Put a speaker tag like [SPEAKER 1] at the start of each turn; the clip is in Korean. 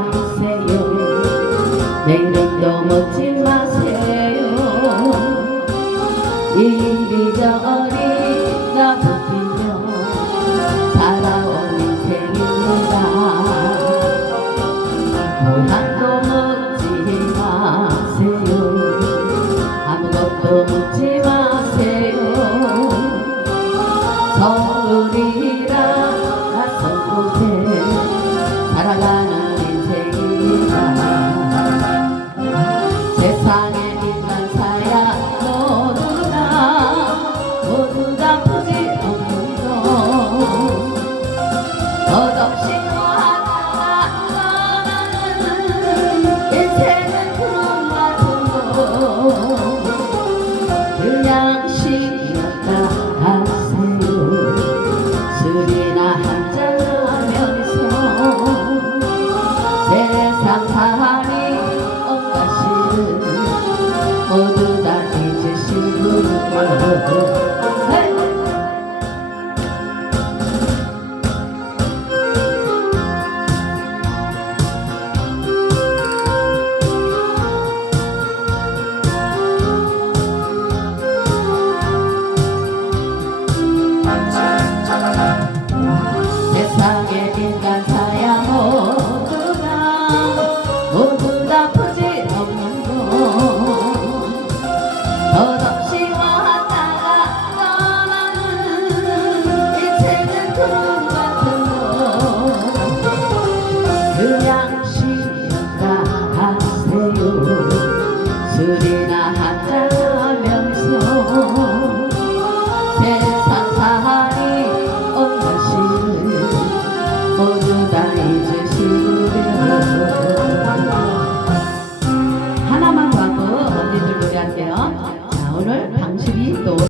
[SPEAKER 1] 마세요. 냉정도 먹지 마세요. 이리저리 나부끼며 살아온 인생입니다 고향도 먹지 마세요. 아무것도 먹지 마세요. 서울이 살이 엇가시는 모두 다 잊으시고 헤이! 세상에 인간 사